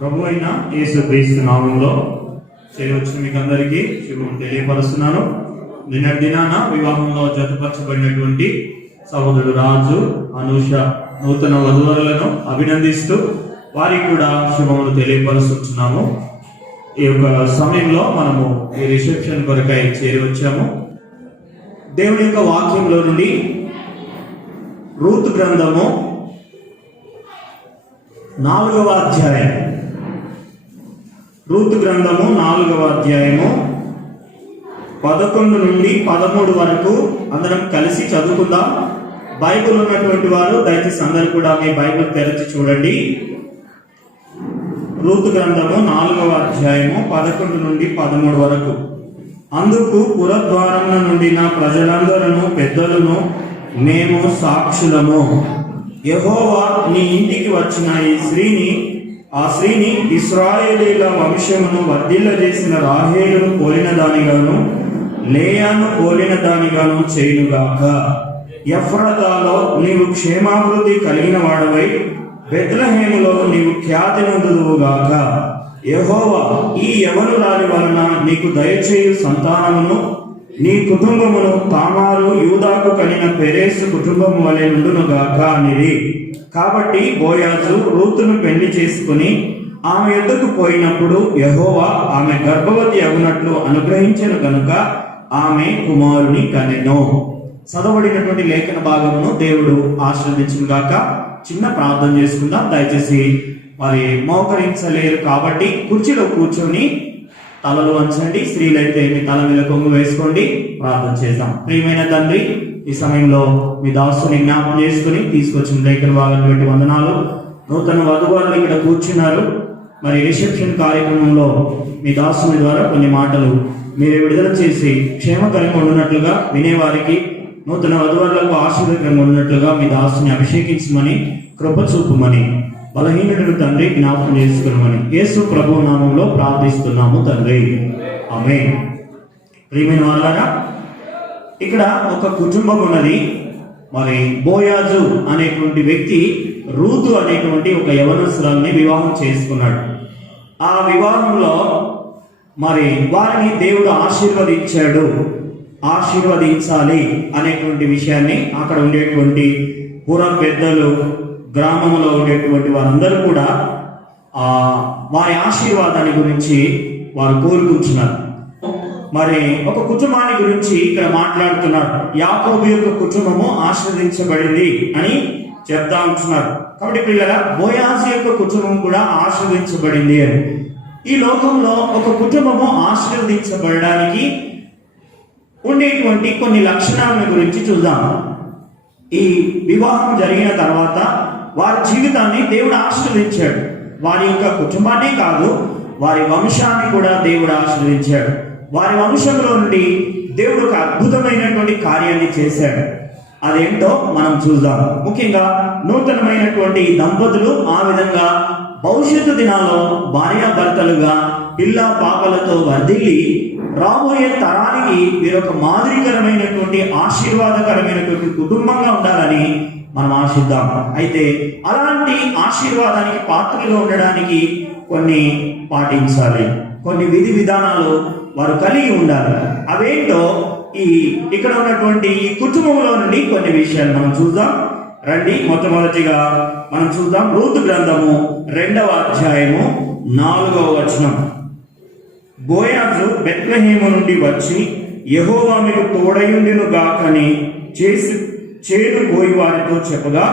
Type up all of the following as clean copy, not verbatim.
ప్రభు అయిన యేసుక్రీస్తు నామంలో చేరవచ్చిన మీకు అందరికీ శుభం తెలియపరుస్తున్నాను. నిన్నటి దినాన వివాహంలో జతపరచబడినటువంటి సహోదరుడు రాజు, అనూష నూతన వధువరులను అభినందిస్తూ వారికి కూడా శుభములు తెలియపరుస్తున్నాము. ఈ యొక్క సమయంలో మనము ఈ రిసెప్షన్ కొరకై చేరి వచ్చాము. దేవుని యొక్క వాక్యంలో నుండి రూతు గ్రంథము 4వ అధ్యాయం, రూతు గ్రంథము 4వ అధ్యాయము 11 నుండి 13 వరకు అందరం కలిసి చదువుకుందాం. బైబిల్ ఉన్నటువంటి వారు దయచేసి అందరూ కూడా మీ బైబిల్ తెరచి చూడండి. రూతు గ్రంథము 4వ అధ్యాయము 11 నుండి 13 వరకు. అందుకు పురద్వారముల నుండి నా ప్రజలందరూ పెద్దలను మేము సాక్షులము. యెహోవా నీ ఇంటికి వచ్చిన ఆ స్త్రీని ఇశ్రాయేలీల వంశమును వర్ధిల్లజేసిన రాహేలును పోలిన దానిగాను లేయాను పోలిన దానిగాను చేయునుగాక. ఎఫ్రాతాలో నీవు క్షేమాభివృద్ధి కలిగిన వాడవై బెత్లెహేములో నీవు ఖ్యాతి నొందుదువుగాక. యెహోవా ఈ యవనురాలి వలన నీకు దయచేయు సంతానమును నీ కుటుంబమును తామారు యూదాకు కనిన పెరేసు కుటుంబము వలె నుండునుగాక అనిది. కాబట్టి బోయాజు రూతును పెళ్లి చేసుకుని ఆమె యొద్దకు పోయినప్పుడు యెహోవా ఆమె గర్భవతి అగునట్లు అనుగ్రహించెను గనుక ఆమె కుమారుని కనెను. చదవబడినటువంటి లేఖన భాగమును దేవుడు ఆశీర్వదించుగాక. చిన్న ప్రార్థన చేసుకుందాం. దయచేసి మరి మోకరించలేరు కాబట్టి కుర్చీలో కూర్చొని తలలు వంచండి. స్త్రీలైతే మీ తల మీద కొంగు వేసుకోండి. ప్రార్థన చేద్దాం. ప్రియమైన తండ్రి, ఈ సమయంలో మీ దాసుని జ్ఞాపకం చేసుకుని తీసుకొచ్చిన లేఖన భాగం వందనాలు. నూతన వధువారులు ఇక్కడ కూర్చున్నారు. మరి రిసెప్షన్ కార్యక్రమంలో మీ దాసుని ద్వారా కొన్ని మాటలు మీరు విడుదల చేసి క్షేమకరంగా ఉన్నట్లుగా వినేవారికి, నూతన వధువారులకు ఆశీర్వదకరంగా ఉన్నట్లుగా మీ దాసుని అభిషేకించమని, కృప చూపమని, బలహీనుడు తండ్రి జ్ఞాపకం చేసుకున్నామని యేసు ప్రభు నామంలో ప్రార్థిస్తున్నాము తండ్రి, ఆమేన్. ప్రియమైన వాళ్ళారా, ఇక్కడ ఒక కుటుంబం ఉన్నది. మరి బోయాజు అనేటువంటి వ్యక్తి రూతు అనేటువంటి ఒక యవనస్తురాల్ని వివాహం చేసుకున్నాడు. ఆ వివాహంలో మరి వారిని దేవుడు ఆశీర్వదించాలి అనేటువంటి విషయాన్ని అక్కడ ఉండేటువంటి పుర పెద్దలు, గ్రామంలో ఉండేటువంటి వారందరూ కూడా వారి ఆశీర్వాదాన్ని గురించి వారు కోరుకుంటున్నారు. మరి ఒక కుటుంబాన్ని గురించి ఇక్కడ మాట్లాడుతున్నారు. యాకోబు యొక్క కుటుంబము ఆశీర్వదించబడింది అని చెప్తా ఉంటున్నారు. కాబట్టి పిల్లల బోయాజు యొక్క కుటుంబం కూడా ఆశీర్వదించబడింది అని. ఈ లోకంలో ఒక కుటుంబము ఆశీర్వదించబడడానికి ఉండేటువంటి కొన్ని లక్షణాలను గురించి చూద్దాం. ఈ వివాహం జరిగిన తర్వాత వారి జీవితాన్ని దేవుడు ఆశీర్వదించాడు. వారి యొక్క కుటుంబాన్నే కాదు, వారి వంశాన్ని కూడా దేవుడు ఆశీర్వదించాడు. వారి వంశంలో నుండి దేవుడు ఒక అద్భుతమైనటువంటి కార్యాన్ని చేశాడు. అదేంటో మనం చూద్దాం. ముఖ్యంగా నూతనమైనటువంటి దంపతులు ఆ విధంగా భవిష్యత్తు దినాల్లో భార్యాభర్తలుగా పిల్ల పాపలతో వర్ధిల్లి రాబోయే తరానికి వీరొక మాదిరికరమైనటువంటి ఆశీర్వాదకరమైనటువంటి కుటుంబంగా ఉండాలని మనం ఆశిద్దాం. అయితే అలాంటి ఆశీర్వాదానికి పాత్రలుగా ఉండడానికి కొన్ని పాటించాలి, కొన్ని విధి విధానాలు వారు కలిగి ఉండాలి. అవేంటో ఇక్కడ ఉన్నటువంటి ఈ కుటుంబంలో నుండి కొన్ని విషయాలు మనం చూద్దాం. రండి, మొట్టమొదటిగా మనం చూద్దాం రూతు గ్రంథము 2వ అధ్యాయము 4వ వచనం. బోయాజు బెత్లెహేము నుండి వచ్చి యెహోవా మీకు తోడయుండును గాకని చేను పోయి వారితో చెప్పగా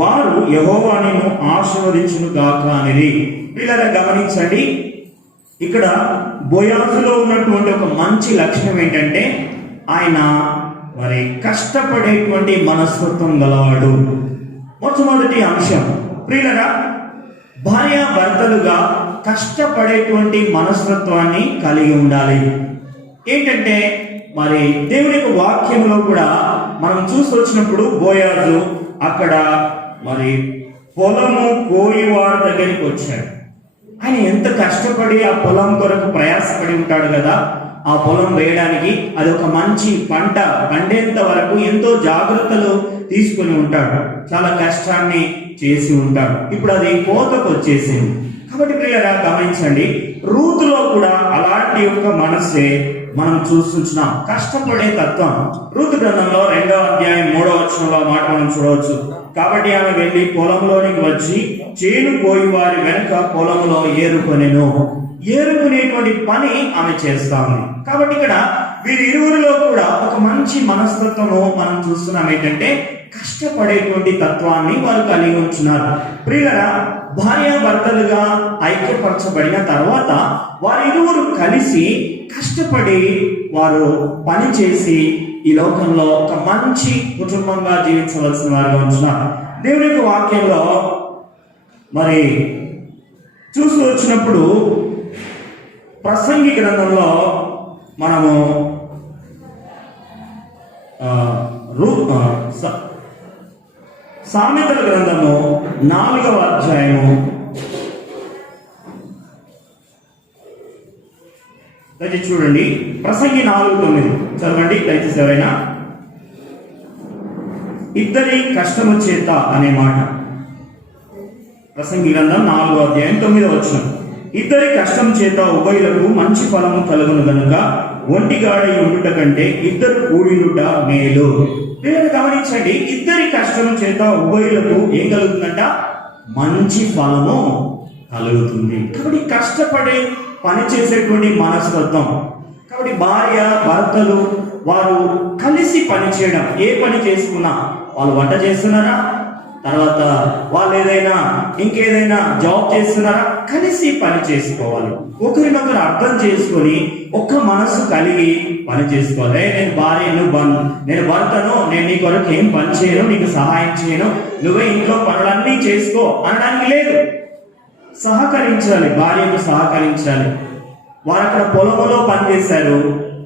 వారు యెహోవా నిన్ను ఆశీర్వదించును గాక అనేది. పిల్లలు గమనించండి, ఇక్కడ బోయాజులో ఉన్నటువంటి ఒక మంచి లక్షణం ఏంటంటే ఆయన మరి కష్టపడేటువంటి మనస్తత్వం గలవాడు. మొట్టమొదటి అంశం ప్రియులరా, భార్యాభర్తలుగా కష్టపడేటువంటి మనస్తత్వాన్ని కలిగి ఉండాలి. ఏంటంటే మరి దేవుని యొక్క వాక్యంలో కూడా మనం చూసి వచ్చినప్పుడు బోయాజు అక్కడ మరి పొలము కోయి వారి దగ్గరికి వచ్చాడు. ఆయన ఎంత కష్టపడి ఆ పొలం కొరకు ప్రయాసపడి ఉంటాడు కదా. ఆ పొలం వేయడానికి అది ఒక మంచి పంట పండేంత వరకు ఎంతో జాగ్రత్తలు తీసుకుని ఉంటాడు, చాలా కష్టాన్ని చేసి ఉంటాడు. ఇప్పుడు అది కోతకు వచ్చేసింది. కాబట్టి ప్రియులారా గమనించండి, రూతులో కూడా అలాంటి యొక్క మనస్సే మనం చూస్తున్నాం. కష్టపడే తత్వం రూతు గ్రంథంలో 2వ అధ్యాయం 3వ వచనంలో మాట మనం చూడవచ్చు. కాబట్టి ఆమె వెళ్ళి పొలంలోనికి వచ్చి చేను పోయి వారి వెనుక పొలంలో ఏరుకునేటువంటి పని ఆమె చేస్తా ఉంది. కాబట్టి ఇక్కడ వీరి ఇరువురిలో కూడా ఒక మంచి మనస్తత్వము మనం చూస్తున్నాం. ఏంటంటే కష్టపడేటువంటి తత్వాన్ని వారు కలిగి ఉంటున్నారు. ప్రియులరా, భార్యాభర్తలుగా ఐక్యపరచబడిన తర్వాత వారిరువురు కలిసి కష్టపడి వారు పని చేసి ఈ లోకంలో ఒక మంచి కుటుంబంగా జీవించవలసిన వారుగా ఉంటున్నారు. దేవుని యొక్క వాక్యంలో మరి చూస్తూ వచ్చినప్పుడు ప్రసంగి గ్రంథంలో మనము సామెతల గ్రంథము 4వ అధ్యాయము దయచేసి చూడండి. ప్రసంగి 4:9 చదవండి దయచేసి ఎవరైనా. ఇద్దరి కష్టము చేత అనే మాట. ప్రసంగి గ్రంథం 4వ అధ్యాయం 9వ వచనం. ఇద్దరి కష్టం చేత ఉభయులకు మంచి ఫలము కలుగును గనుక ఒంటిగాడై ఉండుట కంటే ఇద్దరు కూడినుట మేలు. మీరు గమనించండి, ఇద్దరి కష్టం చేత ఉభయులకు ఏం కలుగుతుందంట? మంచి ఫలము కలుగుతుంది. కాబట్టి కష్టపడే పని చేసేటువంటి మనస్తత్వం. కాబట్టి భార్య భర్తలు వారు కలిసి పని చేయడం. ఏ పని చేసుకున్నా, వాళ్ళు వంట చేస్తున్నారా, తర్వాత వాళ్ళు ఏదైనా ఇంకేదైనా జాబ్ చేస్తున్నారా, కలిసి పని చేసుకోవాలి. ఒకరినొకరు అర్థం చేసుకొని ఒక్క మనసు కలిగి పని చేసుకోవాలి. నేను భార్య, నేను భర్తను, నేను నీ కొరకు ఏం పని చేయను, నీకు సహాయం చేయను, నువ్వే ఇంట్లో పనులన్నీ చేసుకో అనడానికి లేదు. సహకరించాలి, భార్యకు సహకరించాలి. వారు అక్కడ పొలంలో పనిచేశారు.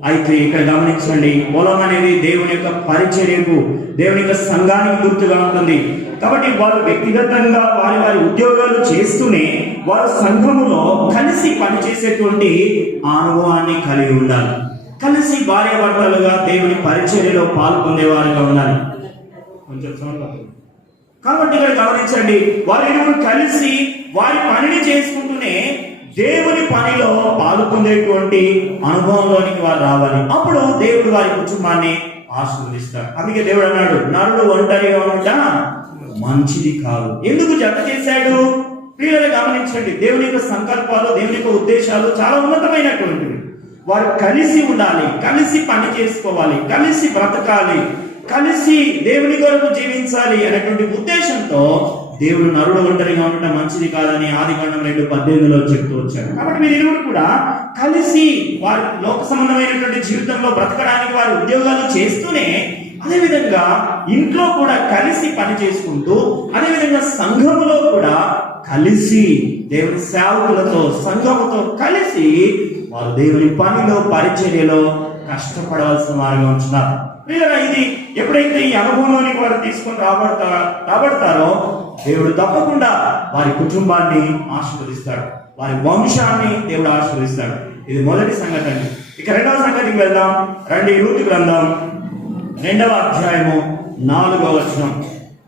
అయితే ఇక్కడ గమనించండి, పొలం అనేది దేవుని యొక్క పరిచర్యకు, దేవుని యొక్క సంఘానికి గుర్తుగా ఉంటుంది. కాబట్టి వారు వ్యక్తిగతంగా వారి ఉద్యోగాలు చేస్తూనే వారు సంఘములో కలిసి పనిచేసేటువంటి అనుభవాన్ని కలిగి ఉండాలి. కలిసి భార్యాభర్తలుగా దేవుని పరిచర్యలో పాల్గొనేవారుగా ఉండాలి. కాబట్టి ఇక్కడ గమనించండి, వారిరువురు కలిసి వారి పనిని చేసుకుంటూనే దేవుని పనిలో పాల్గొనేటువంటి అనుభవంలోనికి వారు రావాలి. అప్పుడు దేవుడు వారి కుటుంబాన్ని ఆశీర్వదిస్తాడు. అందుకే దేవుడు అన్నాడు, నరుడు ఒంటరిగా ఉంటా మంచిది కాదు. ఎందుకు జత చేశాడు? ప్రియులు గమనించండి, దేవుని యొక్క సంకల్పాలు, దేవుని యొక్క ఉద్దేశాలు చాలా ఉన్నతమైనటువంటివి. వారు కలిసి ఉండాలి, కలిసి పని చేసుకోవాలి, కలిసి బ్రతకాలి, కలిసి దేవుని కొరకు జీవించాలి అనేటువంటి ఉద్దేశంతో దేవుడు నరుడు ఒంటరిగా ఉండటం మంచిది కాదని ఆదికాండం 2:18 చెప్తూ వచ్చాడు. కాబట్టి మీరు ఇరువురు కూడా కలిసి వారి లోక సంబంధమైనటువంటి జీవితంలో బ్రతకడానికి వారి ఉద్యోగాలు చేస్తూనే, అదేవిధంగా ఇంట్లో కూడా కలిసి పని చేసుకుంటూ, అదేవిధంగా సంఘములో కూడా కలిసి దేవుని సేవకులతో, సంఘముతో కలిసి వారు దేవుని పనిలో పరిచర్యలో కష్టపడవలసిన వారుగా ఉంటున్నారు. ఇది ఎప్పుడైతే ఈ అనుభవంలోనికి వారు తీసుకొని రాబడతారో దేవుడు తప్పకుండా వారి కుటుంబాన్ని ఆశీర్వదిస్తాడు, వారి వంశాన్ని దేవుడు ఆశీర్వదిస్తాడు. ఇది మొదటి సంగతి అండి. ఇక రెండవ సంగతికి వెళ్దాం. రండి, రూతు గ్రంథం 2వ అధ్యాయము 4వ వచనం.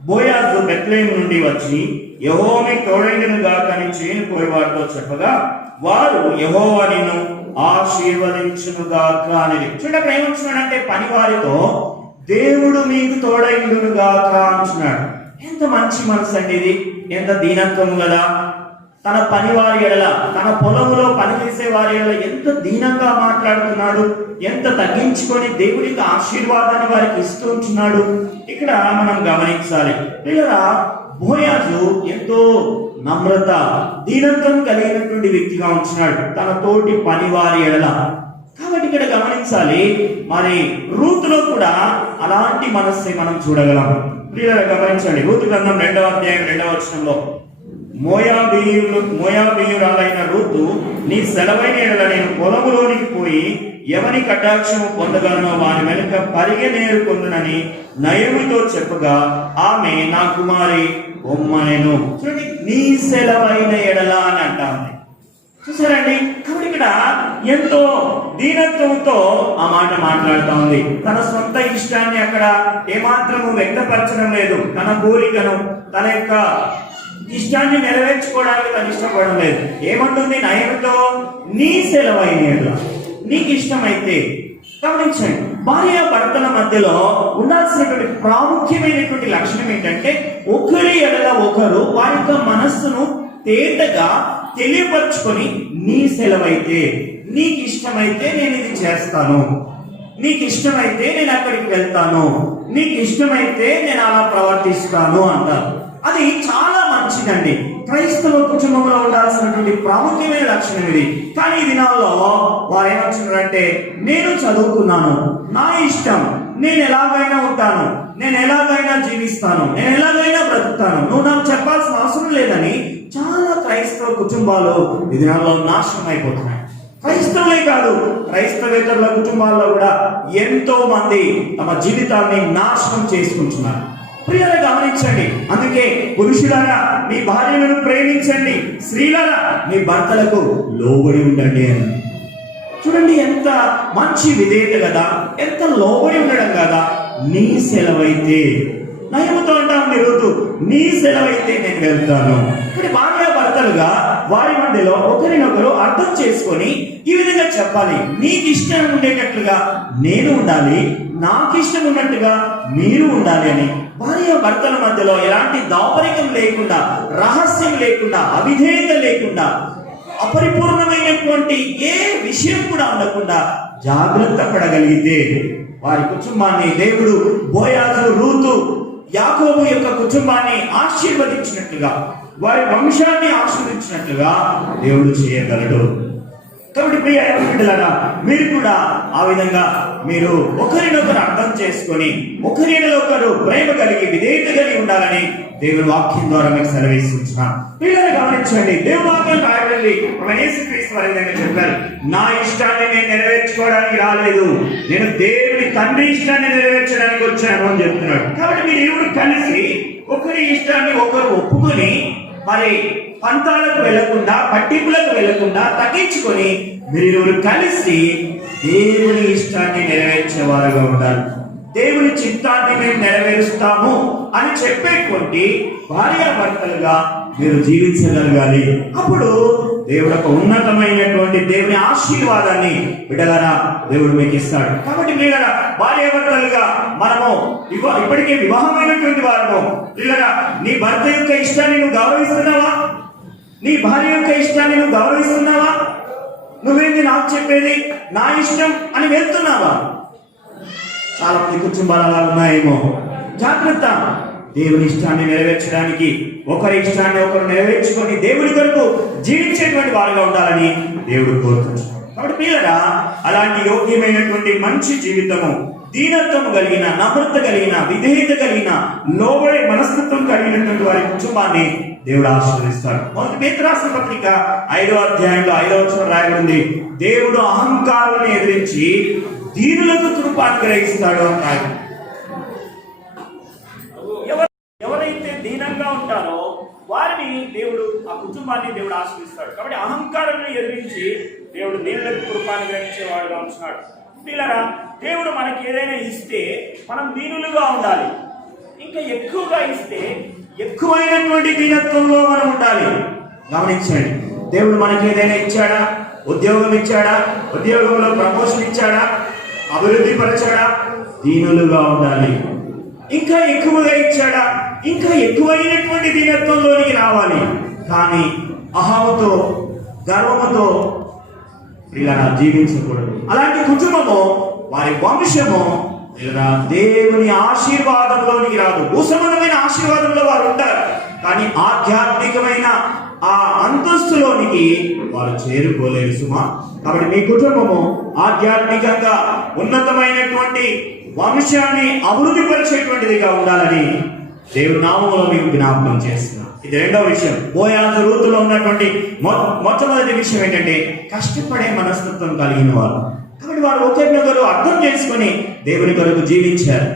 బోయాజు బెత్లెహేము నుండి వచ్చి యెహోవా మీకు తోడైండును గాక అని చేను పోయి వారితో చెప్పగా వారు యెహోవా నిన్ను ఆశీర్వదించును గాక అని. చూడండి, ఏమంటున్నాడంటే పని వారితో దేవుడు మీకు తోడైండును గాక అంటున్నాడు. ఎంత మంచి మనసు అండి ఇది, ఎంత దీనత్వము కదా. తన పని వారి ఎడల, తన పొలములో పనిచేసే వారి ఎడల ఎంత దీనంగా మాట్లాడుతున్నాడు, ఎంత తగ్గించుకొని దేవునికి ఆశీర్వాదాన్ని వారికి ఇస్తూ ఉంటున్నాడు. ఇక్కడ మనం గమనించాలి. ఇలా బోయాజు ఎంతో నమ్రత, దీనత్వం కలిగినటువంటి వ్యక్తిగా ఉంటున్నాడు తన తోటి పని వారి ఎడల. కాబట్టి ఇక్కడ గమనించాలి, మరి రూతులో కూడా అలాంటి మనస్సే మనం చూడగలం. ప్రియులారా గమనించండి, రూతు గ్రంథం 2వ అధ్యాయం 2వ వచనంలో, మోయాబీయురాలైన రూతు నీ సెలవైన ఎడల నేను పొలములోనికి పోయి ఎవని కటాక్షము పొందగలనో వారి వెనుక పరిగెనేరుకొందునని నయముతో చెప్పగా ఆమె నా కుమారి ఒమ్మనెను. చూడండి, నీ సెలవైన ఎడల అని అంటాంది. చూసారండి. కాబట్టి ఇక్కడ ఎంతో దీనత్వంతో ఆ మాట మాట్లాడుతూ ఉంది. తన సొంత ఇష్టాన్ని అక్కడ ఏమాత్రము వ్యక్తపరచడం లేదు. తన కోరికను, తన యొక్క ఇష్టాన్ని నెరవేర్చుకోవడానికి తను ఇష్టపడడం లేదు. ఏమంటుంది నయముతో? నీ సెలవైన నీకు ఇష్టమైతే. గమనించండి, భార్య భర్తల మధ్యలో ఉండాల్సినటువంటి ప్రాముఖ్యమైనటువంటి లక్షణం ఏంటంటే ఒకరి ఎడల ఒకరు వారి యొక్క మనస్సును తేటగా తెలియపరచుకొని, నీ సెలవైతే, నీకు ఇష్టమైతే నేను ఇది చేస్తాను, నీకు ఇష్టమైతే నేను అక్కడికి వెళ్తాను, నీకు ఇష్టమైతే నేను అలా ప్రవర్తిస్తాను అంటారు. అది చాలా మంచిదండి. క్రైస్తవ కుటుంబంలో ఉండాల్సినటువంటి ప్రాముఖ్యమైన లక్షణం ఇది. కానీ ఈ దినాల్లో వారు ఏమంటున్నారంటే, నేను చదువుకున్నాను, నా ఇష్టం, నేను ఎలాగైనా ఉంటాను, నేను ఎలాగైనా జీవిస్తాను, నేను ఎలాగైనా బ్రతుకుతాను, నువ్వు నాకు చెప్పాల్సిన అవసరం లేదని చాలా క్రైస్తవ కుటుంబాలు ఈ దినాల్లో నాశనం అయిపోతున్నాయి. క్రైస్తవులే కాదు, క్రైస్తవేతరుల కుటుంబాల్లో కూడా ఎంతో మంది తమ జీవితాన్ని నాశనం చేసుకుంటున్నారు. ప్రియులు గమనించండి. అందుకే పురుషులారా మీ భార్యలను ప్రేమించండి, స్త్రీలారా మీ భర్తలకు లోబడి ఉండండి అని. చూడండి ఎంత మంచి విధేయత కదా, ఎంత లోబడి ఉండడం కదా. నీ సెలవైతే, నయముతో అంటాం మీరు, నీ సెలవైతే నేను వెళ్తాను. కానీ భార్య భర్తలుగా వారి మధ్యలో ఒకరినొకరు అర్థం చేసుకొని ఈ విధంగా చెప్పాలి. నీకు ఇష్టం ఉండేటట్లుగా నేను ఉండాలి, నాకు ఇష్టం ఉన్నట్టుగా మీరు ఉండాలి అని. భార్య భర్తల మధ్యలో ఎలాంటి దాపరికం లేకుండా, రహస్యం లేకుండా, అవిధేయత లేకుండా, అపరిపూర్ణమైనటువంటి ఏ విషయం కూడా ఉండకుండా జాగ్రత్త పడగలిగితే వారి కుటుంబాన్ని దేవుడు బోయాజు, రూతు, యాకోబు యొక్క కుటుంబాన్ని ఆశీర్వదించినట్లుగా, వారి వంశాన్ని ఆశీర్వదించినట్లుగా దేవుడు చేయగలడు. కాబట్టి ప్రియ బిడ్డలారా, మీరు కూడా ఆ విధంగా మీరు ఒకరినొకరు అర్థం చేసుకొని ఒకరిలో ఒకరు ప్రేమ కలిగి విధేయత కలిగి ఉండాలని దేవుని వాక్యం ద్వారా మీకు సెలవిస్తున్నాను. పిల్లలు గమనించండి, దేవుని వాక్యం రాయబడింది. యేసుక్రీస్తు వారి విధంగా చెప్పారు, నా ఇష్టాన్ని నేను నెరవేర్చుకోవడానికి రాలేదు, నేను దేవుని తండ్రి ఇష్టాన్ని నెరవేర్చడానికి వచ్చాను అని చెప్తున్నాడు. కాబట్టి మీరు ఇరువురు కలిసి ఒకరి ఇష్టాన్ని ఒకరు ఒప్పుకొని మరి పంతాలకు వెళ్లకుండా, పట్టింపులకు వెళ్లకుండా తగ్గించుకొని మీరు కలిసి దేవుని ఇష్టాన్ని నెరవేర్చేవారుగా ఉండాలి. దేవుని చిత్తాన్ని మేము నెరవేరుస్తాము అని చెప్పేటువంటి భార్యాభర్తలుగా మీరు జీవించగలగాలి. అప్పుడు దేవుడు ఒక ఉన్నతమైనటువంటి దేవుని ఆశీర్వాదాన్ని బిడ్డలారా దేవుడు మీకు ఇస్తాడు. కాబట్టి బిడ్డలారా, భార్యాభర్తలుగా మనము ఇప్పటికే వివాహమైనటువంటి వారము. బిడ్డలారా, నీ భర్త యొక్క ఇష్టాన్ని నువ్వు గౌరవిస్తున్నావా? నీ భార్య యొక్క ఇష్టాన్ని నువ్వు గౌరవిస్తున్నావా? నువ్వేంది నాకు చెప్పేది, నా ఇష్టం అని వెళ్తున్నావా? చాలా మంది కుటుంబాలు అలా ఉన్నాయేమో. జాగ్రత్త. దేవుని ఇష్టాన్ని నెరవేర్చడానికి ఒకరి ఇష్టాన్ని ఒకరు నెరవేర్చుకొని దేవుడి కొరకు జీవించేటువంటి వారుగా ఉండాలని దేవుడు కోరుతున్నాడు. కాబట్టి పిల్లరా, అలాంటి యోగ్యమైనటువంటి మంచి జీవితము, దీనత్వము కలిగిన, నమ్రత కలిగిన, విధేయత కలిగిన, లోబడే మనస్తత్వం కలిగినటువంటి వారి కుటుంబాన్ని దేవుడు ఆశీర్వదిస్తాడు. మొదటి పేతురు రాసిన పత్రిక 5వ అధ్యాయంలో 5వ వచనం రాయబడింది, దేవుడు అహంకారాన్ని ఎదిరించి దీనులకు కృప అనుగ్రహిస్తాడు అన్నాడు. ఎవరైతే దీనంగా ఉంటారో వారిని దేవుడు, ఆ కుటుంబాన్ని దేవుడు ఆశీర్వదిస్తాడు. కాబట్టి అహంకారాన్ని ఎదిరించి దేవుడు దీనులకు కృప అనుగ్రహించేవాడుగా ఉంటున్నాడు. పిల్లరా, దేవుడు మనకి ఏదైనా ఇస్తే మనం దీనులుగా ఉండాలి. ఇంకా ఎక్కువగా ఇస్తే ఎక్కువైనటువంటి దీనత్వంలో మనం ఉండాలి. గమనించండి, దేవుడు మనకి ఏదైనా ఇచ్చాడా? ఉద్యోగం ఇచ్చాడా? ఉద్యోగంలో ప్రమోషన్ ఇచ్చాడా? అభివృద్ధి పరచాడా? దీనులుగా ఉండాలి. ఇంకా ఎక్కువగా ఇచ్చాడా? ఇంకా ఎక్కువైనటువంటి దీనత్వంలోనికి రావాలి. కానీ అహముతో, గర్వముతో ఇలా జీవించకూడదు. అలాంటి కుటుంబము, వారి వంశము ఇలా దేవుని ఆశీర్వాదంలోనికి రాదు. భూసంబంధమైన ఆశీర్వాదంలో వారు ఉంటారు, కానీ ఆధ్యాత్మికమైన ఆ అంతస్తులోనికి వారు చేరుకోలేరు సుమా. కాబట్టి మీ కుటుంబము ఆధ్యాత్మికంగా ఉన్నతమైనటువంటి వంశాన్ని అభివృద్ధి పరిచేటువంటిదిగా ఉండాలని దేవుని నామములో మీకు జ్ఞాపకం చేస్తున్నాం. ఇది రెండవ విషయం. బోయాజు, రూతులో ఉన్నటువంటి మొట్టమొదటి విషయం ఏంటంటే కష్టపడే మనస్తత్వం కలిగిన వారు. కాబట్టి వారు ఒకరినొకరు అర్థం చేసుకుని దేవుని కొరకు జీవించారు.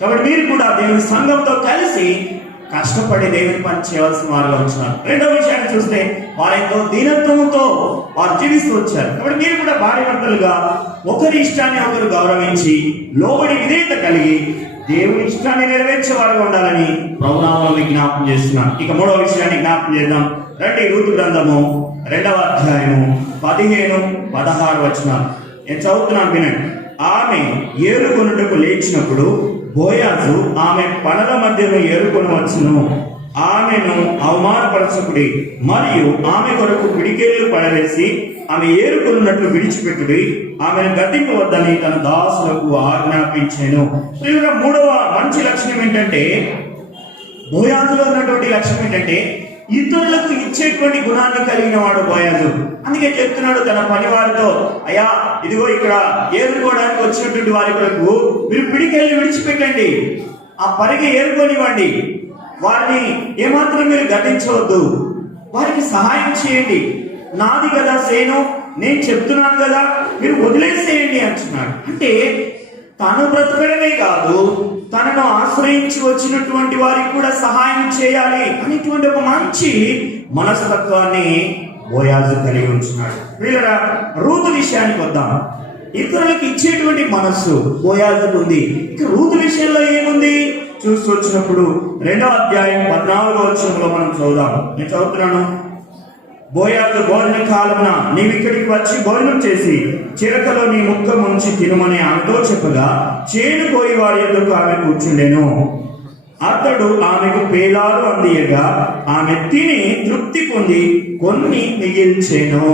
కాబట్టి మీరు కూడా దేవుని సంఘంతో కలిసి కష్టపడి దేవుని పని చేయవలసిన వారుగా ఉంటున్నారు. రెండవ విషయాన్ని చూస్తే వారి ఎంతో దీనత్వంతో వారు జీవిస్తూ వచ్చారు. కాబట్టి మీరు కూడా భార్య భర్తలుగా ఒకరి ఇష్టాన్ని ఒకరు గౌరవించి లోబడి విధేయత కలిగి దేవుని ఇష్టాన్ని నెరవేర్చే వారుగా ఉండాలని ప్రభునామములో విజ్ఞాపం చేస్తున్నాను. ఇక మూడవ విషయాన్ని జ్ఞాపం చేద్దాం. రండి, రూతు గ్రంథము 2వ అధ్యాయము 15-16 వచనాలు నేను చదువుతున్నాను, వినండి. ఆమె ఏరుకొనుటకు లేచినప్పుడు బోయాజు ఆమె పనుల మధ్యను ఏరుకొని వచ్చును, ఆమెను అవమానపరచకుడి, మరియు ఆమె కొరకు పిడికేళ్లు పడవేసి ఆమె ఏరుకున్నట్లు విడిచిపెట్టుడి, ఆమెను గద్దింపవద్దని తన దాసులకు ఆజ్ఞాపించాను. మూడవ మంచి లక్షణం ఏంటంటే, బోయాజులో ఉన్నటువంటి లక్షణం ఏంటంటే ఇతరులకు ఇచ్చేటువంటి గుణాన్ని కలిగిన వాడు బోయాజు. అందుకే చెప్తున్నాడు తన పని వారితో, అయ్యా ఇదిగో ఇక్కడ ఏరుకోవడానికి వచ్చినటువంటి వారి కొరకు మీరు పిడికెళ్ళి విడిచిపెట్టండి, ఆ పరిగె ఏరుకోనివ్వండి, వారిని ఏమాత్రం మీరు గద్దించవద్దు, వారికి సహాయం చేయండి, నాది కదా సేను, నేను చెప్తున్నాను కదా, మీరు వదిలేసేయండి అంటున్నాడు. అంటే తను బ్రతకడమే కాదు, తనను ఆశ్రయించి వచ్చినటువంటి వారికి కూడా సహాయం చేయాలి అనేటువంటి ఒక మంచి మనస్తత్వాన్ని బోయాజు కలిగి ఉంటున్నాడు. వీళ్ళరా రూతు విషయానికి వద్దాం. ఇతరులకు ఇచ్చేటువంటి మనస్సు బోయాజుకు ఉంది. ఇక రూతు విషయంలో ఏముంది చూస్తూ వచ్చినప్పుడు 2వ అధ్యాయం 14వ వచనంలో మనం చదువుదాం. నేను చదువుతున్నాను. బోయాజు భోజన కాలమున నీవు ఇక్కడికి వచ్చి భోజనం చేసి చిరకలో నీ ముక్క ముంచి తినుమని ఆమెతో చెప్పగా చేను కోయి వారి ఎదుగు ఆమె కూర్చుండెను. అతడు ఆమెకు పేలాలు అందియగా ఆమె తిని తృప్తి పొంది కొన్ని మిగిల్చెను.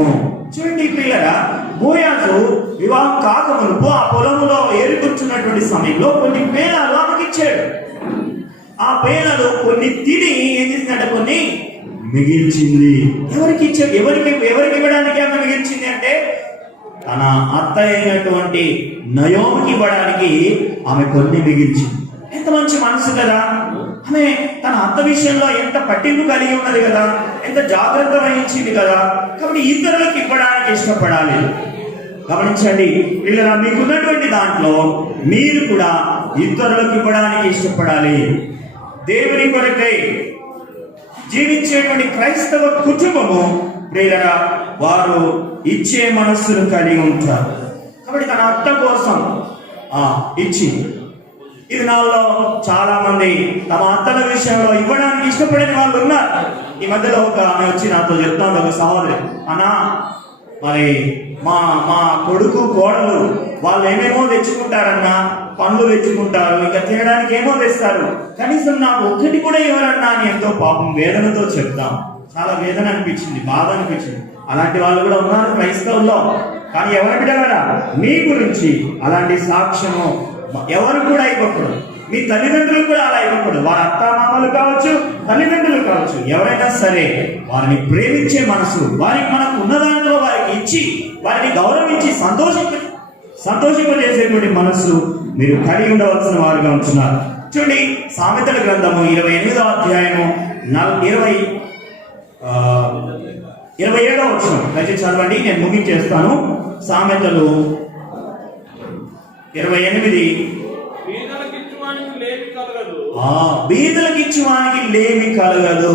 చూడండి పిల్లరా, బోయాజు వివాహం కాకమునుపు ఆ పొలములో ఏరుకూర్చున్నటువంటి సమయంలో కొన్ని పేలాలు ఆమెకి ఇచ్చాడు. ఆ పేలాలు కొన్ని తిని ఏం చేసిందంటే కొన్ని మిగిల్చింది. ఎవరికి ఇచ్చాడు? ఎవరికి ఇవ్వడానికి ఆమె మిగిల్చింది అంటే తన అత్త అయినటువంటి నయోమికి ఇవ్వడానికి ఆమె కొన్ని మిగిల్చింది. ఎంత మంచి మనసు కదా! ఆమె తన అత్త విషయంలో ఎంత పట్టింపు కలిగి ఉన్నది కదా, ఎంత జాగ్రత్త వహించింది కదా. కాబట్టి ఇతరులకు ఇవ్వడానికి ఇష్టపడాలి. గమనించండి వీళ్ళ మీకున్నటువంటి దాంట్లో మీరు కూడా ఇతరులకు ఇవ్వడానికి ఇష్టపడాలి. దేవుని కొరకై జీవించేటువంటి క్రైస్తవ కుటుంబము ప్రియులరా వారు ఇచ్చే మనస్సును కలిగి ఉంటారు. కాబట్టి తన అత్త కోసం ఇచ్చి ఈ దినాల్లో చాలా మంది తమ అత్తల విషయంలో ఇవ్వడానికి ఇష్టపడిన వాళ్ళు ఉన్నారు. ఈ మధ్యలో ఒక ఆమె వచ్చి నాతో చెప్తాను, ఒక సహోదరి, అన్నా మరి మా మా కొడుకు కోడలు వాళ్ళు ఏమేమో తెచ్చుకుంటారన్నా, పండ్లు తెచ్చుకుంటారు, ఇంకా తినడానికి ఏమో తెస్తారు, కనీసం నాకు ఒక్కటి కూడా ఇవ్వరన్నా అని ఎంతో పాపం వేదనతో చెప్తాం. చాలా వేదన అనిపించింది, బాధ అనిపించింది. అలాంటి వాళ్ళు కూడా ఉన్నారు క్రైస్తవుల్లో. కానీ ఎవరు బిడ్డలారా, మీ గురించి అలాంటి సాక్ష్యము ఎవరు కూడా ఇవ్వకూడదు. మీ తల్లిదండ్రులు కూడా అలా ఇవ్వకూడదు. వారి అత్తామామలు కావచ్చు, తల్లిదండ్రులు కావచ్చు, ఎవరైనా సరే వారిని ప్రేమించే మనసు, వారికి మనకు ఉన్న దాంట్లో వారికి ఇచ్చి వారిని గౌరవించి సంతోషింపజేసేటువంటి మనస్సు మీరు కలిగి ఉండవలసిన వారుగా ఉంటున్నారు. చూడండి, సామెతల గ్రంథము 28వ అధ్యాయము 27వ వచనం దయచేసి చదవండి, నేను ముగించేస్తాను. సామెతలు 28. బీదలకు ఇచ్చువానికి లేమి కలగదు.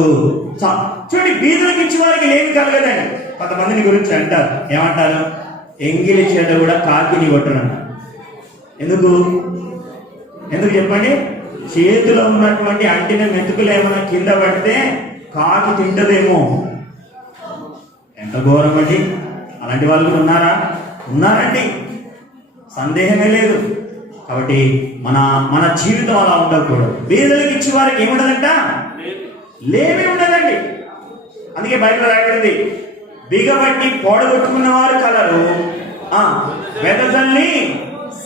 చూడండి, బీదలకు ఇచ్చువానికి లేమి కలగదండి. కొంతమందిని గురించి అంటారు, ఏమంటారు, ఎంగిలి చేత కూడా కాకిని కొట్టనంట. ఎందుకు చెప్పండి? చేతిలో ఉన్నటువంటి అంటిన మెతుకులు ఏమైనా కింద పడితే కాకి తింటదేమో. ఎంత ఘోరం అండి! అలాంటి వాళ్ళు ఉన్నారండి, సందేహమే లేదు. కాబట్టి మన జీవితం అలా ఉండకూడదు. బీదలకు ఇచ్చే వారికి ఏముండదంట? లేమి ఉండదండి. అందుకే బైబిల్ రాయబడింది, బిగబట్టి పోడగొట్టుకున్న వారు కలరు, వెదజల్ని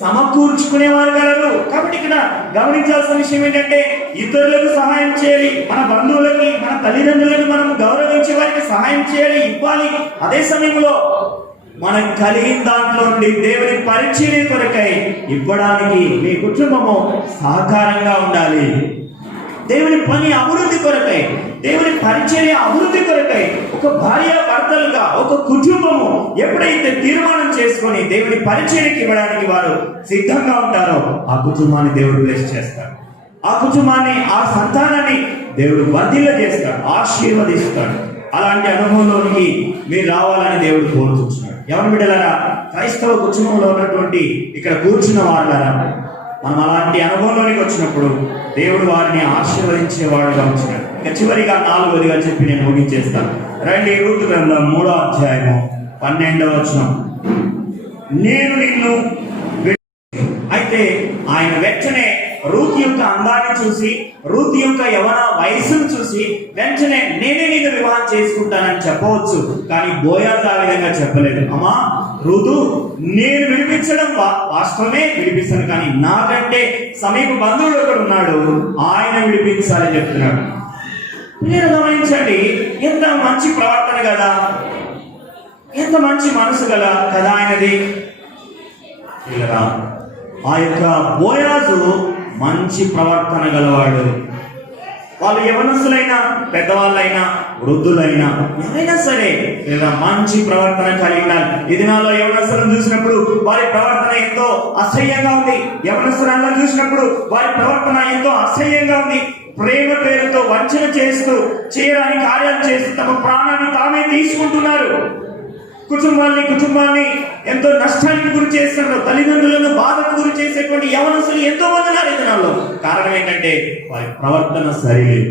సమకూర్చుకునేవారు కలరు. కాబట్టి ఇక్కడ గమనించాల్సిన విషయం ఏంటంటే, ఇతరులకు సహాయం చేయాలి, మన బంధువులకి, మన తల్లిదండ్రులకు మనం గౌరవించే వారికి సహాయం చేయాలి, ఇవ్వాలి. అదే సమయంలో మనకు కలిగిన దాంట్లో నుండి దేవుని పరిచర్య కొరకై ఇవ్వడానికి మీ కుటుంబము సహకారంగా ఉండాలి. దేవుని పని అభివృద్ధి కొరకై, దేవుని పరిచర్య అభివృద్ధి కొరకై ఒక భార్య భర్తలుగా ఒక కుటుంబము ఎప్పుడైతే తీర్మానం చేసుకొని దేవుని పరిచర్యకి ఇవ్వడానికి వారు సిద్ధంగా ఉంటారో ఆ కుటుంబాన్ని దేవుడు బ్లెస్ చేస్తారు. ఆ కుటుంబాన్ని, ఆ సంతానాన్ని దేవుడు వర్ధిల్ల చేస్తాడు, ఆశీర్వదిస్తాడు. అలాంటి అనుభవంలోనికి మీరు రావాలని దేవుడు కోరుతున్నాడు. ఎవరి బిడ్డలారా, క్రైస్తవ కుటుంబంలో ఉన్నటువంటి ఇక్కడ కూర్చున్న వాళ్ళారా, మనం అలాంటి అనుభవంలోనికి వచ్చినప్పుడు దేవుడు వారిని ఆశీర్వదించేవాడుగా ఉంచినాడు. ఇక చివరిగా 4వదిగా చెప్పి నేను ముగించేస్తాను. రండి, రూతు గ్రంథం 3వ అధ్యాయము 12వ వచనం. నేను నిన్ను అయితే ఆయన వెంటనే రూతు యొక్క అందాన్ని చూసి, రూతు యొక్క యవన వయసును చూసి వెంటనే నేనే నిన్ను వివాహం చేసుకుంటానని చెప్పవచ్చు. కానీ బోయాజు ఆ విధంగా చెప్పలేదు. అమ్మా రూతు, నేను విడిపించడం వాస్తవమే, విడిపిస్తాను, కానీ నాకంటే సమీప బంధువుడు ఒకడు ఉన్నాడు, ఆయన విడిపించాలని చెప్తున్నాడు. మీరు గమనించండి, ఎంత మంచి ప్రవర్తన కదా, ఎంత మంచి మనసు గల కదా ఆయనది. ఆ యొక్క బోయాజు మంచి ప్రవర్తన గలవాడు. వాళ్ళు యవనస్తులైనా, పెద్దవాళ్ళైనా, వృద్ధులైనా, ఎవరైనా సరే లేదా మంచి ప్రవర్తన కలిగి ఉండాలి. ఈ దినాల్లో యవనస్తులను చూసినప్పుడు వారి ప్రవర్తన ఎంతో అసహ్యంగా ఉంది. యవనస్తులను చూసినప్పుడు వారి ప్రవర్తన ఎంతో అసహ్యంగా ఉంది. ప్రేమ పేరుతో వంచన చేస్తూ, చేయరాని కార్యాలు చేస్తూ తమ ప్రాణాన్ని తామే తీసుకుంటున్నారు. కుటుంబాన్ని ఎంతో నష్టానికి గురి చేస్తున్నారు. తల్లిదండ్రులను బాధకు గురి చేసేటువంటి యవనస్తులు ఎంతో మంది ఉన్నారు ఈ దినాల్లో. కారణం ఏంటంటే వారి ప్రవర్తన సరిలేదు,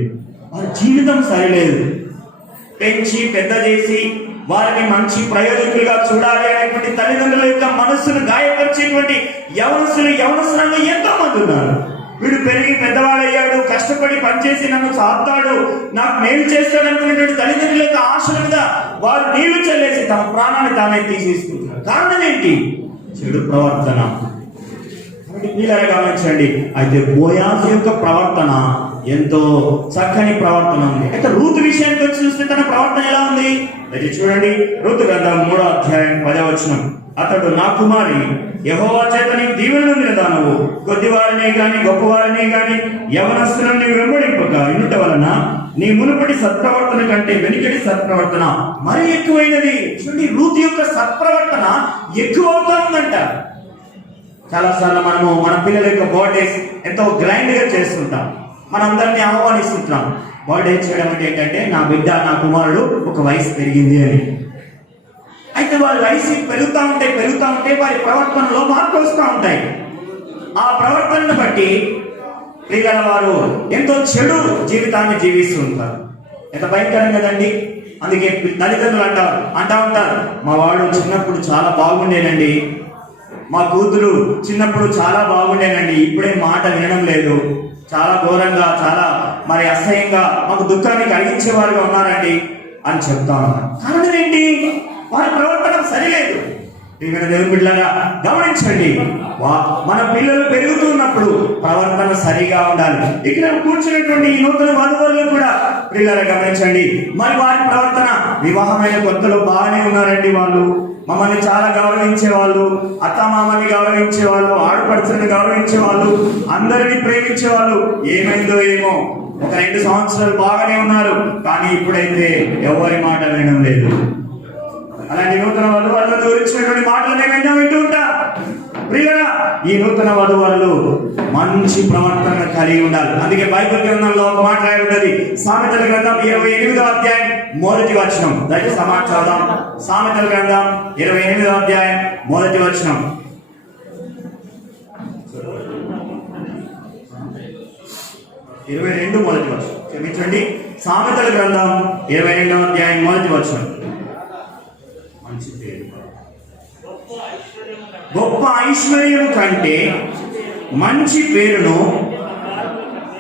వారి జీవితం సరిలేదు. పెంచి పెద్ద చేసి వారిని మంచి ప్రయోజకులుగా చూడాలి అనేటువంటి తల్లిదండ్రుల యొక్క మనస్సును గాయపరిచేటువంటి యవనస్తులు ఎంతో మంది ఉన్నారు. వీడు పెరిగి పెద్దవాడయ్యాడు, కష్టపడి పనిచేసి నన్ను సాపుతాడు, నాకు మేలు చేస్తాడు అనుకునేటువంటి తల్లిదండ్రుల యొక్క ఆశల మీద వారు నీళ్లు చల్లేసి తమ ప్రాణాన్ని తానే తీసేసుకుంటున్నారు. కారణం ఏంటి? చెడు ప్రవర్తన. వీళ్ళని గమనించండి. అయితే బోయాజు యొక్క ప్రవర్తన ఎంతో చక్కని ప్రవర్తన ఉంది. అయితే రూతు విషయానికి వచ్చి చూస్తే తన ప్రవర్తన ఎలా ఉంది? అయితే చూడండి, రూతు గ్రంథం 3వ అధ్యాయం 10వ వచనం. అతడు, నా కుమారి, యెహోవా చేత నీకు దీవెనలు పొందినదానవు, కొద్దివారినే గాని గొప్పవారినే గాని యవనస్తులను నీవు వెంబడింపక ఇనుట వలన నీ మునుపటి సత్ప్రవర్తన కంటే వెనుకటి సత్ప్రవర్తన మరీ ఎక్కువైనది. చూడండి, రూతు యొక్క సత్ప్రవర్తన ఎక్కువ అవుతా ఉందంట. చాలాసార్లు మనము మన పిల్లల యొక్క బర్త్డేస్ ఎంతో గ్రాండ్ గా చేస్తుంటాం, మనందరినీ ఆహ్వానిస్తుంటాం. బర్త్డే చేయడం అంటే ఏంటంటే, నా బిడ్డ, నా కుమారుడు ఒక వయసు పెరిగింది అని. అయితే వారి వయసు పెరుగుతూ ఉంటే వారి ప్రవర్తనలో మార్పు వస్తూ ఉంటాయి. ఆ ప్రవర్తనను బట్టి ప్రియుల వారు ఎంతో చెడు జీవితాన్ని జీవిస్తూ ఉంటారు. ఎంత భయంకరం కదండి. అందుకే తల్లిదండ్రులు అంటా ఉంటారు, మా వాడు చిన్నప్పుడు చాలా బాగుండేనండి, మా కూతురు చిన్నప్పుడు చాలా బాగుండేనండి, ఇప్పుడే మాట వినడం లేదు, చాలా ఘోరంగా, చాలా మరి అసహ్యంగా, మాకు దుఃఖాన్ని కలిగించేవారుగా ఉన్నారండి అని చెప్తా ఉన్నారు. కారణం ఏంటి? వారి ప్రవర్తన సరిలేదు. దేవుని బిడ్డలారా గమనించండి, మన పిల్లలు పెరుగుతున్నప్పుడు ప్రవర్తన సరిగా ఉండాలి. ఇక్కడ కూర్చున్నటువంటి ఈ నూతన వధువులు కూడా పిల్లలు గమనించండి, మరి వారి ప్రవర్తన వివాహమైన కొత్తలో బాగానే ఉన్నారండి. వాళ్ళు మమ్మల్ని చాలా గౌరవించేవాళ్ళు, అత్తమామని గౌరవించేవాళ్ళు, ఆడపడుచుని గౌరవించేవాళ్ళు, అందరినీ ప్రేమించేవాళ్ళు. ఏమైందో ఏమో, ఒక 2 సంవత్సరాలు బాగానే ఉన్నారు, కానీ ఇప్పుడైతే ఎవరి మాట వినడం లేదు. అలాంటి నూతన వధువులను గురించినటువంటి మాటలు నేను వింటూ ఉంటా. ప్రియులారా, ఈ నూతన వధువులు మంచి ప్రవర్తన కలిగి ఉండాలి. అందుకే బైబిల్ గ్రంథంలో ఒక మాట రాయి ఉంటుంది. సామెతల గ్రంథం 28వ అధ్యాయం 1వ వచనం. దయచేసి సమాచారం. సామెతల గ్రంథం 28వ అధ్యాయం 1వ వచనం. 22 1వ వచనం. క్షమించండి, సామెతల గ్రంథం 22వ అధ్యాయం 1వ వచనం. మంచి పేరు, గొప్ప ఐశ్వర్యం కంటే మంచి పేరును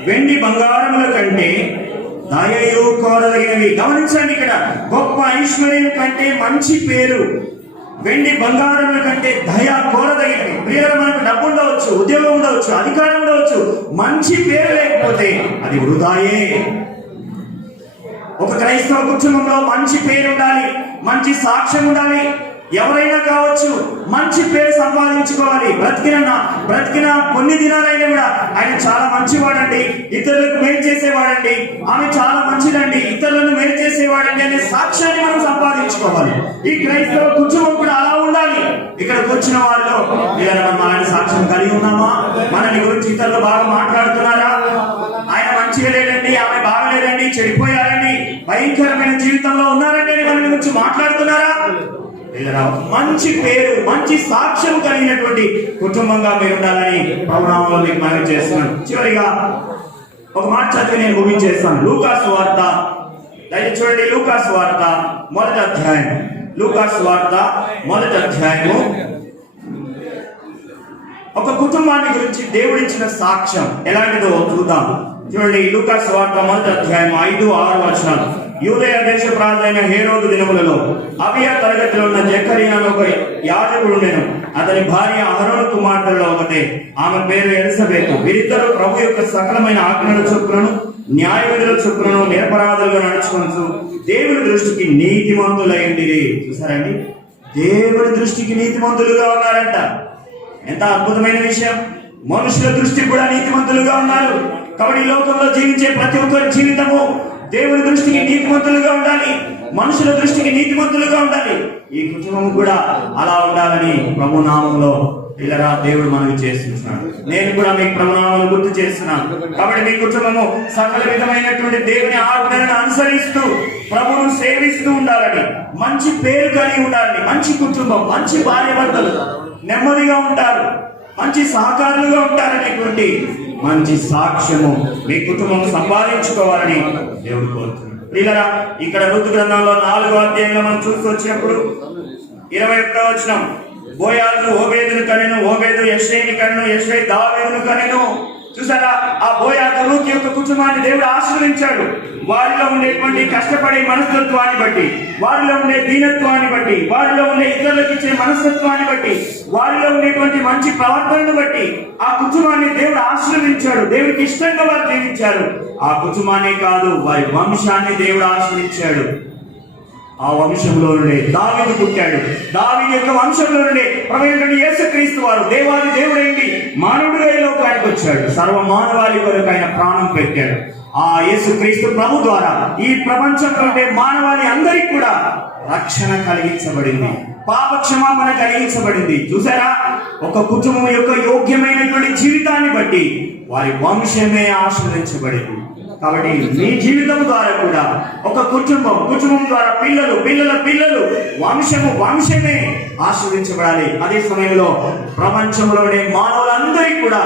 వెండి బంగారముల కంటే దయయు కోరదగినవి. గమనించండి, ఇక్కడ గొప్ప ఐశ్వర్యం కంటే మంచి పేరు, వెండి బంగారముల కంటే దయ కోరదగినవి. ప్రియులు, మనకు డబ్బు ఉండవచ్చు, ఉద్యోగం ఉండవచ్చు, అధికారం ఉండవచ్చు, మంచి పేరు లేకపోతే అది వృధాయే. ఒక క్రైస్తవ కుటుంబంలో మంచి పేరు ఉండాలి, మంచి సాక్ష్యం ఉండాలి. ఎవరైనా కావచ్చు, మంచి పేరు సంపాదించుకోవాలి. బ్రతికిన కొన్ని దినాలైనా కూడా ఆయన చాలా మంచివాడండి, ఇతరులకు మేలు చేసేవాడండి, ఆమె చాలా మంచిదండి, ఇతరులను మేలు చేసేవాడండి అనే సాక్ష్యాన్ని మనం సంపాదించుకోవాలి. ఈ క్రైస్తవ కుటుంబం కూడా అలా ఉండాలి. ఇక్కడ కూర్చున్న వారిలో మనం అలాంటి సాక్ష్యం కలిగి ఉన్నామా? మనని గురించి ఇతరులు బాగా మాట్లాడుతున్నారా? ఆయన మంచిగా లేడండి, ఆమె బాగా చెడిపోయారండి, భయంకరమైన జీవితంలో ఉన్నారండి అని మన గురించి మాట్లాడుతున్నారా? మంచి పేరు, మంచి సాక్ష్యం కలిగినటువంటి కుటుంబంగా మీరు ఉండాలని ప్రభునామంలో మీకు మనవి చేస్తున్నాను. చివరిగా ఒక మాట చదివి నేను ముగించేస్తాను. లూకాసు వార్త దయచేసి చూడండి. లూకాసు వార్త మొదటి అధ్యాయం, లూకాసు వార్త మొదటి అధ్యాయము ఒక కుటుంబాన్ని గురించి దేవుడిచ్చిన సాక్ష్యం ఎలాంటిదో చూద్దాం. చూడండి, లూకాసు వార్త మొదటి అధ్యాయం 5-6 వచనాలు. యూదయ దేశ రాజైన హేరోదు దినములలో అబియా తరగతిలో ఉన్న జకరియా అని ఒక యాజకుడు ఉండెను. అతని భార్య అహరోను కుమార్తెలలో ఒకటే, ఆమె పేరు ఎలిజబెతు. వీరిద్దరూ ప్రభు యొక్క సకలమైన ఆజ్ఞల చొప్పులను న్యాయ విధుల చొప్పులను నిరపరాధులుగా నడుచుకొనుచు దేవుని దృష్టికి నీతిమంతులైండిరి. చూసారండి, దేవుని దృష్టికి నీతిమంతులుగా ఉన్నారంట. ఎంత అద్భుతమైన విషయం! మనుషుల దృష్టికి కూడా నీతిమంతులుగా ఉన్నారు. కాబట్టి ఈ లోకంలో జీవించే ప్రతి ఒక్కరి జీవితము దేవుని దృష్టికి నీతిమంతులుగా ఉండాలి, మనుషుల దృష్టికి నీతిమంతులుగా ఉండాలి. ఈ కుటుంబం కూడా అలా ఉండాలని ప్రభు నామంలో ఇలా దేవుడు మనకి చేస్తున్నాడు. నేను కూడా మీకు ప్రభునామాలు గుర్తు చేస్తున్నాను. కాబట్టి మీ కుటుంబము సకల విధమైనటువంటి దేవుని ఆజ్ఞలను అనుసరిస్తూ ప్రభువును సేవిస్తూ ఉండాలని, మంచి పేరు కలిగి ఉండాలని. మంచి కుటుంబం, మంచి భార్య భర్తలు నెమ్మదిగా ఉంటారు, మంచి సహకారులుగా ఉంటారనేటువంటి మంచి సాక్ష్యము మీ కుటుంబం సంపాదించుకోవాలని దేవుడు కోరుతున్నాడు. ప్రియులారా, ఇక్కడ ఋతు గ్రంథంలో 4వ అధ్యాయంలో మనం చూస్తూ వచ్చినప్పుడు 21వ వచనం, బోయాజు ఓబేదును కనెను, ఓబేదు యెషయిని కనెను, యెషయి దావీదును కనెను. చూసారా, ఆ బోయాజు రూతు యొక్క కుటుంబాన్ని దేవుడు ఆశీర్వదించాడు. వారిలో ఉండేటువంటి కష్టపడే మనస్తత్వాన్ని బట్టి, వారిలో ఉండే దీనత్వాన్ని బట్టి, వారిలో ఉండే ఇతరులకు ఇచ్చే మనస్తత్వాన్ని బట్టి, వారిలో ఉండేటువంటి మంచి ప్రవర్తనను బట్టి ఆ కుటుంబాన్ని దేవుడు ఆశీర్వదించాడు. దేవుడికి ఇష్టంగా వారు జీవించారు. ఆ కుటుంబాన్ని కాదు, వారి వంశాన్ని దేవుడు ఆశీర్వదించాడు. ఆ వంశంలో నుండి దావీదు పుట్టాడు. దావీదు యొక్క వంశంలో నుండి ప్రభువైనటువంటి యేసుక్రీస్తు వారు దేవాది దేవుడైంది మానవుడిగా ఈ లోకానికి వచ్చాడు. సర్వ మానవాళి కొరకు ఆయన ప్రాణం పెట్టాడు. ఆ యేసుక్రీస్తు ప్రభు ద్వారా ఈ ప్రపంచంలో ఉండే మానవాళి అందరికీ కూడా రక్షణ కలిగించబడింది, పాప క్షమాపణ కలిగించబడింది. చూసారా, ఒక కుటుంబం యొక్క యోగ్యమైనటువంటి జీవితాన్ని బట్టి వారి వంశమే ఆశీర్వదించబడింది. కాబట్టి మీ జీవితం ద్వారా కూడా ఒక కుటుంబం ద్వారా పిల్లలు, పిల్లల పిల్లలు, వంశమే ఆశీర్వదించబడాలి. అదే సమయంలో ప్రపంచంలోనే మానవులందరికీ కూడా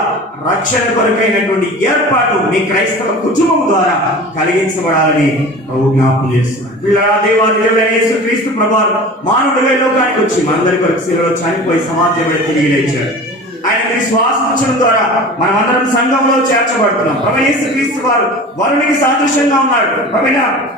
రక్షణ కొరకైనటువంటి ఏర్పాటు మీ క్రైస్తవ కుటుంబం ద్వారా కలిగించబడాలని ప్రభు జ్ఞాపకం చేస్తున్నారు. పిల్లల దేవాది దేవుడైన యేసుక్రీస్తు ప్రభువు మానవుడిగా లోకానికి వచ్చి మనందరి కొరకు శిలువలో చనిపోయి సమాజంలో తిరిగి లేచాడు. ఆయన విశ్వాసించడం ద్వారా మనం అందరం సంఘంలో చేర్చబడుతున్నాం. ప్రభు యేసుక్రీస్తు వారు వరునికి సాదృశ్యంగా ఉన్నాడు. ప్రభు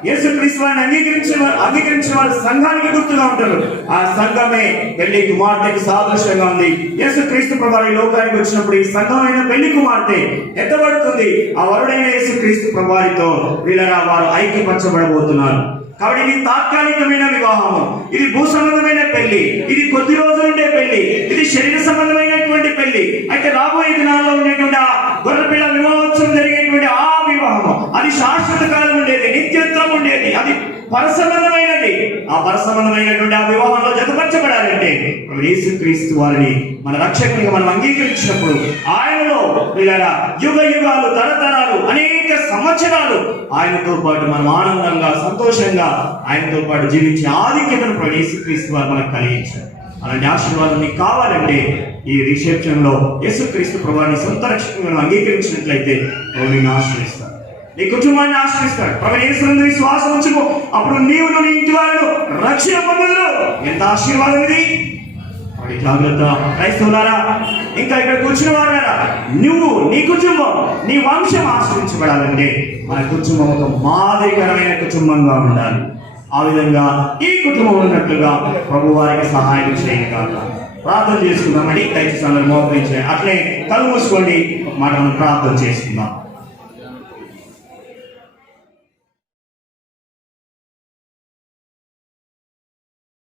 యేసుక్రీస్తు వారిని అంగీకరించిన వారు సంఘానికి గుర్తుగా ఉంటారు. ఆ సంఘమే పెళ్లి కుమార్తెకి సాదృశ్యంగా ఉంది. యేసుక్రీస్తు ప్రభు ఈ లోకానికి వచ్చినప్పుడు ఈ సంఘమైన పెళ్లి కుమార్తె ఎత్తబడుతుంది. ఆ వరుడైన యేసుక్రీస్తు ప్రభువారితో వీళ్ళరా వారు ఐక్యపరచబడబోతున్నారు. కాబట్టి ఇది తాత్కాలికమైన వివాహము, ఇది భూ సంబంధమైన పెళ్లి, ఇది కొద్ది రోజులుండే పెళ్లి, ఇది శరీర సంబంధమైనటువంటి పెళ్లి. అయితే రాబోయే దినాల్లో ఉండేటువంటి ఆ గొర్రెపిల్ల వివాహోత్సవం జరిగేటువంటి ఆ వివాహము అది శాశ్వత కాలం ఉండేది, నిత్యత్వం ఉండేది, అది పరసంబంధమైనది. ఆ పరసంబంధమైనటువంటి ఆ వివాహంలో జతపరచబడాలంటే యేసుక్రీస్తు వారిని మన రక్షకునిగా మనం అంగీకరించినప్పుడు ఆయనలో యుగ యుగాలు, తరతరాలు, అనేక సంవత్సరాలు ఆయనతో పాటు మనం ఆనందంగా, సంతోషంగా ఆయనతో పాటు జీవించే ఆధిక్యతను యేసుక్రీస్తు వారు మనకు కలిగించారు. అలాంటి ఆశీర్వాదం మీకు కావాలంటే ఈ రిసెప్షన్ లో యేసుక్రీస్తు ప్రభువుని సొంత రక్షకునిగా అంగీకరించినట్లయితే నిన్ను ఆశ్రయిస్తారు, నీ కుటుంబాన్ని ఆశ్రయిస్తాడు. ప్రభు యేసునందు విశ్వాసం ఉంచుకో, అప్పుడు నీవు నీ ఇంటి వారు రక్షణ పొందుదురు. ఎంత ఆశీర్వాదం ఇది! జాగ్రత్త క్రైస్తవులారా, ఇంకా ఇక్కడ కూర్చున్న వారారా, నువ్వు, నీ కుటుంబం, నీ వంశం ఆశ్రయించబడాలంటే మన కుటుంబం ఒక మాదిరికరమైన కుటుంబంగా ఉండాలి. ఆ విధంగా ఈ కుటుంబం ఉన్నట్లుగా ప్రభు వారికి సహాయం చేయగలగాలి. ప్రార్థన చేసుకుందామండి. దయచేసి అందరూ మోకరించండి. అట్లే కళ్ళు మూసుకోండి, మాట మనం ప్రార్థన చేసుకుందాం.